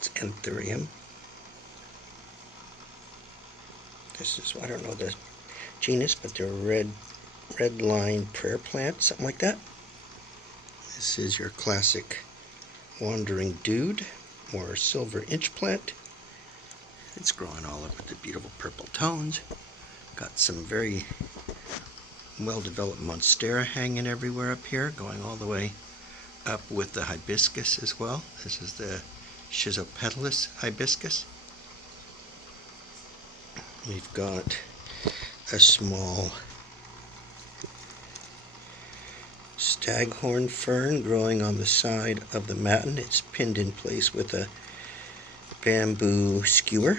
That's Erythroneura. This is, I don't know the genus, but they're red line prayer plant, something like that. This is your classic wandering dude, or silver inch plant. It's growing all over the beautiful purple tones. Got some very well-developed monstera hanging everywhere up here, going all the way up with the hibiscus as well. This is the schizopetalis hibiscus. We've got a small staghorn fern growing on the side of the matin. It's pinned in place with a bamboo skewer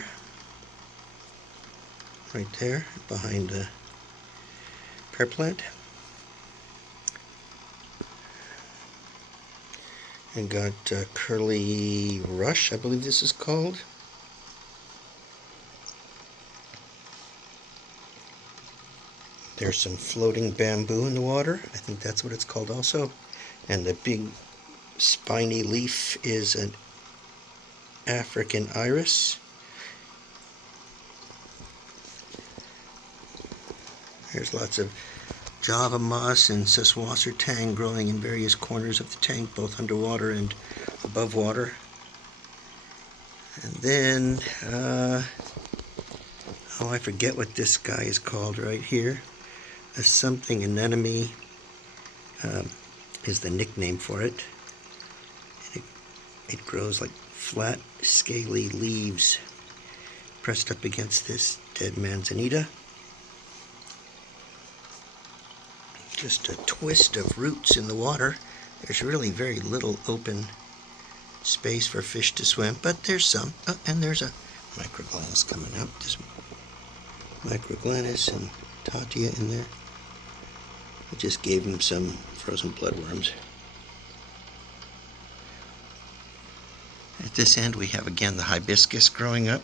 right there behind the pear plant. And got curly rush, I believe this is called. There's some floating bamboo in the water. I think that's what it's called also. And the big spiny leaf is an African iris. There's lots of Java moss and Seswasser tang growing in various corners of the tank, both underwater and above water. And then, I forget what this guy is called right here. A something anemone is the nickname for it. And it grows like flat, scaly leaves pressed up against this dead manzanita. Just a twist of roots in the water. There's really very little open space for fish to swim, but there's some. Oh, and there's a microglanus coming up. There's microglanus and tatia in there. I just gave him some frozen bloodworms. At this end we have again the hibiscus growing up.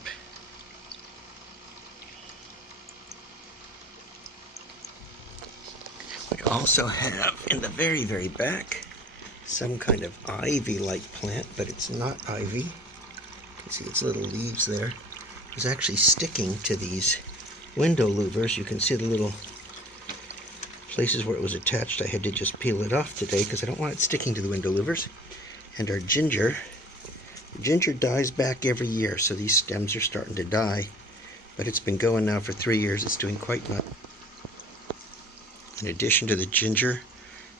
We also have in the very, very back some kind of ivy-like plant, but it's not ivy. You can see its little leaves there. It's actually sticking to these window louvers. You can see the little places where it was attached. I had to just peel it off today because I don't want it sticking to the window louvers. And our ginger dies back every year, so these stems are starting to die. But it's been going now for 3 years. It's doing quite nice. In addition to the ginger,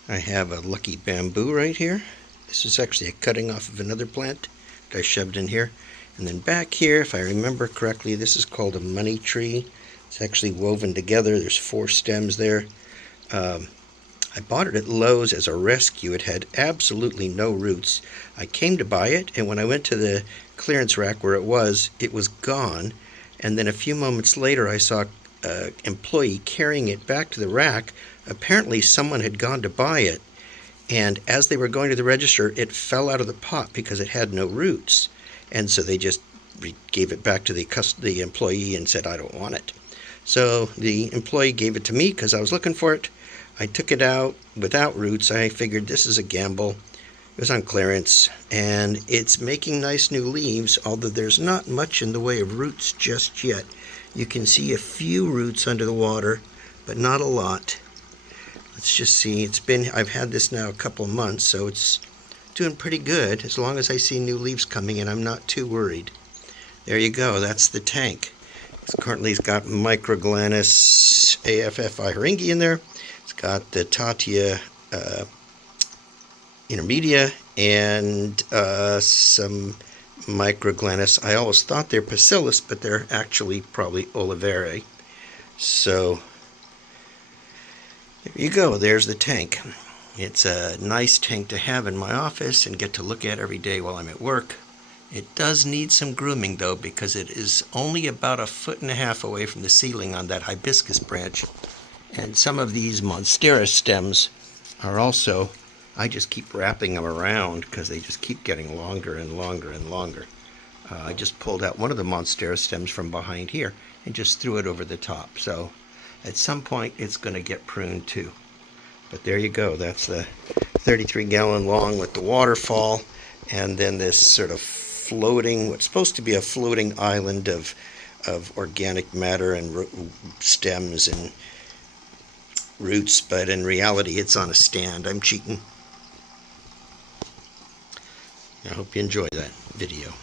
I have a lucky bamboo right here. This is actually a cutting off of another plant that I shoved in here. And then back here, if I remember correctly, this is called a money tree. It's actually woven together. There's 4 stems there. I bought it at Lowe's as a rescue. It had absolutely no roots. I came to buy it, and when I went to the clearance rack where it was gone. And then a few moments later, I saw an employee carrying it back to the rack. Apparently, someone had gone to buy it, and as they were going to the register, it fell out of the pot because it had no roots. And so they just gave it back to the employee and said, I don't want it. So the employee gave it to me because I was looking for it. I took it out without roots. I figured this is a gamble. It was on clearance, and it's making nice new leaves, although there's not much in the way of roots just yet. You can see a few roots under the water, but not a lot. Let's just see. I've had this now a couple of months, so it's doing pretty good. As long as I see new leaves coming in, I'm not too worried. There you go. That's the tank. Currently, it's got microglanus AFFI haringi in there. It's got the tatia intermedia and some microglanus. I always thought they're Bacillus, but they're actually probably oliverae. So there you go. There's the tank. It's a nice tank to have in my office and get to look at every day while I'm at work. It does need some grooming, though, because it is only about 1.5 feet away from the ceiling on that hibiscus branch. And some of these monstera stems are also, I just keep wrapping them around because they just keep getting longer and longer and longer. I just pulled out one of the monstera stems from behind here and just threw it over the top. So at some point it's going to get pruned too. But there you go. That's the 33-gallon long with the waterfall, and then this sort of floating, what's supposed to be a floating island of organic matter and stems and roots, but in reality it's on a stand. I'm cheating. I hope you enjoy that video.